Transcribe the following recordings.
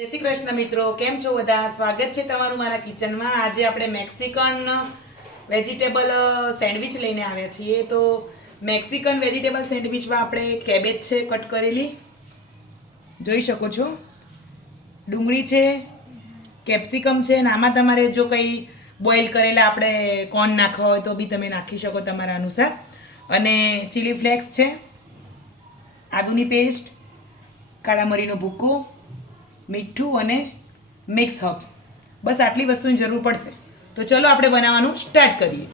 જય શ્રી કૃષ્ણ મિત્રો, કેમ છો બધા? સ્વાગત છે તમારું મારા કિચનમાં. આજે આપણે મેક્સિકન વેજીટેબલ સેન્ડવિચ લઈને આવ્યા છીએ. તો મેક્સિકન વેજીટેબલ સેન્ડવિચમાં આપણે કેબેજ છે કટ કરેલી, જોઈ શકો છો, ડુંગળી છે, કેપ્સિકમ છે, અને આમાં તમારે જો કંઈ બોઇલ કરેલા આપણે કોર્ન નાખવા હોય તો બી તમે નાખી શકો તમારા અનુસાર, અને ચીલી ફ્લેક્સ છે, આદુની પેસ્ટ, કાળા મરીનો ભૂકો, મીઠું અને મિક્સ હર્બ્સ. બસ આટલી વસ્તુની જરૂર પડશે. તો ચલો આપણે બનાવવાનું સ્ટાર્ટ કરીએ.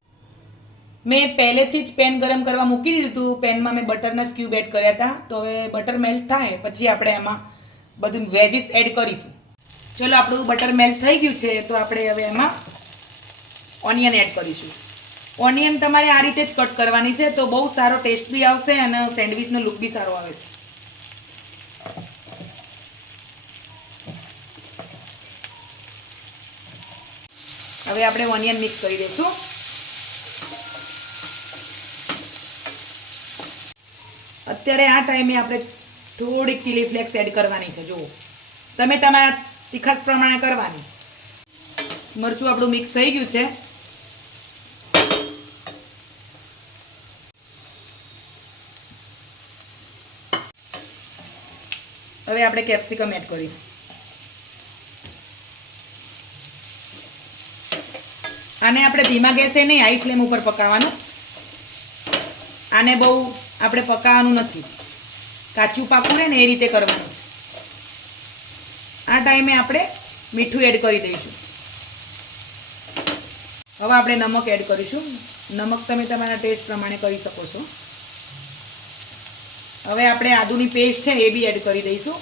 મેં પહેલેથી જ પેન ગરમ કરવા મૂકી દીધું હતું. પેનમાં મેં બટરના સ્ક્યુબ એડ કર્યા હતા. તો હવે બટર મેલ્ટ થાય પછી આપણે એમાં બધું વેજીસ એડ કરીશું. ચલો આપણું બટર મેલ્ટ થઈ ગયું છે. તો આપણે હવે એમાં ઓનિયન એડ કરીશું. ઓનિયન તમારે આ રીતે જ કટ કરવાની છે, તો બહુ સારો ટેસ્ટ બી આવશે અને સેન્ડવિચનો લુક બી સારો આવે છે. હવે આપણે ઓનિયન મિક્સ કરી દઈશું. અત્યારે આ ટાઈમે આપણે થોડીક ચીલી ફ્લેક્સ એડ કરવાની છે. જુઓ, તમે તમારા તીખાસ પ્રમાણે કરવાની. મરચું આપણું મિક્સ થઈ ગયું છે. હવે આપણે કેપ્સિકમ એડ કરીશું. આને આપણે ધીમા ગેસે નહીં, હાઈ ફ્લેમ ઉપર પકાવવાનું. આને બહુ આપણે પકાવવાનું નથી, કાચું પાકું રહે ને એ રીતે કરવાનું. આ ટાઈમે આપણે મીઠું એડ કરી દઈશું. હવે આપણે નમક એડ કરીશું. નમક તમે તમારા ટેસ્ટ પ્રમાણે કરી શકો છો. હવે આપણે આદુની પેસ્ટ છે એ બી એડ કરી દઈશું.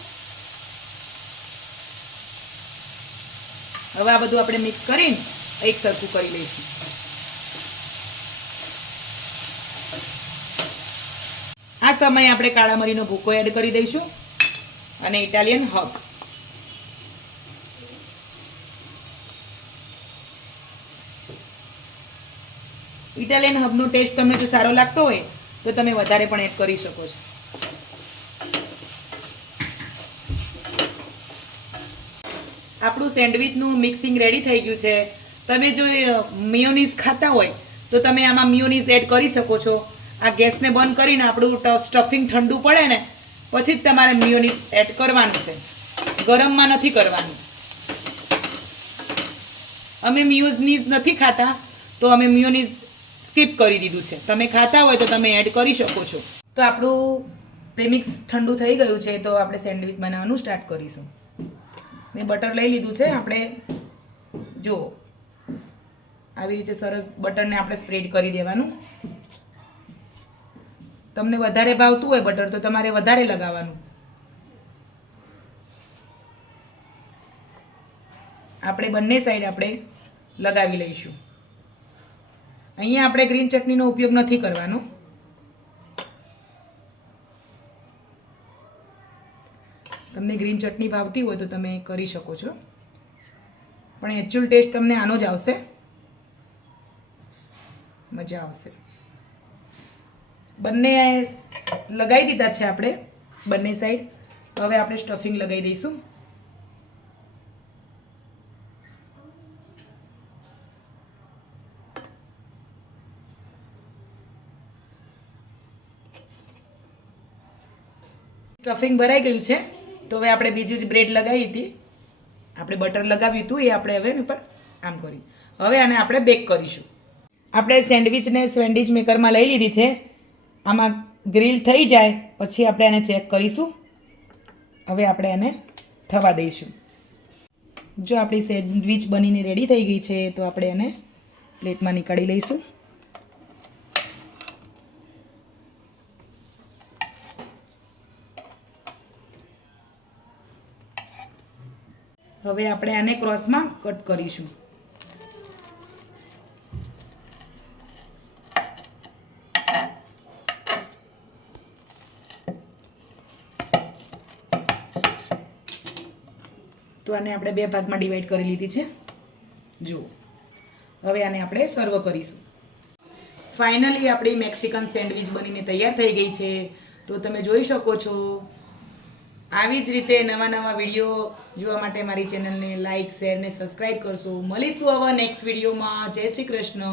હવે આ બધું આપણે મિક્સ કરીને એક સરખું કરી લઈશું. આ સમયે આપણે કાળા મરીનો ભૂકો એડ કરી દઈશું અને ઇટાલિયન હર્બ. ઇટાલિયન હર્બનો ટેસ્ટ તમને જો સારો લાગતો હોય તો તમે વધારે પણ એડ કરી શકો છો. આપણું સેન્ડવિચનું મિક્સિંગ રેડી થઈ ગયું છે. તમે જો મિયોનીઝ ખાતા હોય તો તમે આમાં મિયોનીઝ એડ કરી શકો છો. આ ગેસને બંધ કરીને આપણું સ્ટફિંગ ઠંડુ પડે ને પછી જ તમારે મિયોનીઝ એડ કરવાનું છે, ગરમમાં નથી કરવાનું. અમે મિયોનીઝ નથી ખાતા તો અમે મિયોનીઝ સ્કીપ કરી દીધું છે. તમે ખાતા હોય તો તમે એડ કરી શકો છો. તો આપણું પ્રેમિક્સ ઠંડુ થઈ ગયું છે. તો આપણે સેન્ડવિચ બનાવવાનું સ્ટાર્ટ કરીશું. મેં બટર લઈ લીધું છે. આપણે જો આવી રીતે સરસ બટરને આપણે સ્પ્રેડ કરી દેવાનું. તમને વધારે ભાવતું હોય બટર તો તમારે વધારે લગાવવાનું. આપણે બંને સાઈડ આપણે લગાવી લઈશું. અહીંયા આપણે ગ્રીન ચટણીનો ઉપયોગ નથી કરવાનો. તમને ગ્રીન ચટણી ભાવતી હોય તો તમે કરી શકો છો, પણ એકચ્યુઅલ ટેસ્ટ તમને આનો જ આવશે, મજા આવશે. બંને લગાવી દીધા છે આપણે બંને સાઈડ. હવે આપણે સ્ટફિંગ લગાવી દઈશું. સ્ટફિંગ ભરાઈ ગયું છે. તો હવે આપણે બીજી જ બ્રેડ લગાવી હતી, આપણે બટર લગાવ્યું હતું, એ આપણે હવે ઉપર આમ કરી હવે આને આપણે બેક કરીશું. આપણે સેન્ડવિચને સેન્ડવિચ મેકરમાં લઈ લીધી છે. આમાં ગ્રીલ થઈ જાય પછી આપણે આને ચેક કરીશું. હવે આપણે આને થવા દઈશું. જો આપણી સેન્ડવિચ બનીને રેડી થઈ ગઈ છે તો આપણે એને પ્લેટમાં નીકાળી લઈશું. હવે આપણે આને ક્રોસમાં કટ કરીશું. તો આને આપણે બે ભાગમાં ડિવાઈડ કરી લીધી છે. જુઓ, હવે આને આપણે સર્વ કરીશું. ફાઇનલી આપણી મેક્સિકન સેન્ડવિચ બનીને તૈયાર થઈ ગઈ છે. તો તમે જોઈ શકો છો આવી જ રીતે નવા નવા વિડીયો જોવા માટે મારી ચેનલને લાઇક શેર ને સબસ્ક્રાઈબ કરશો. મળીશું હવે નેક્સ્ટ વિડીયોમાં. જય શ્રી કૃષ્ણ.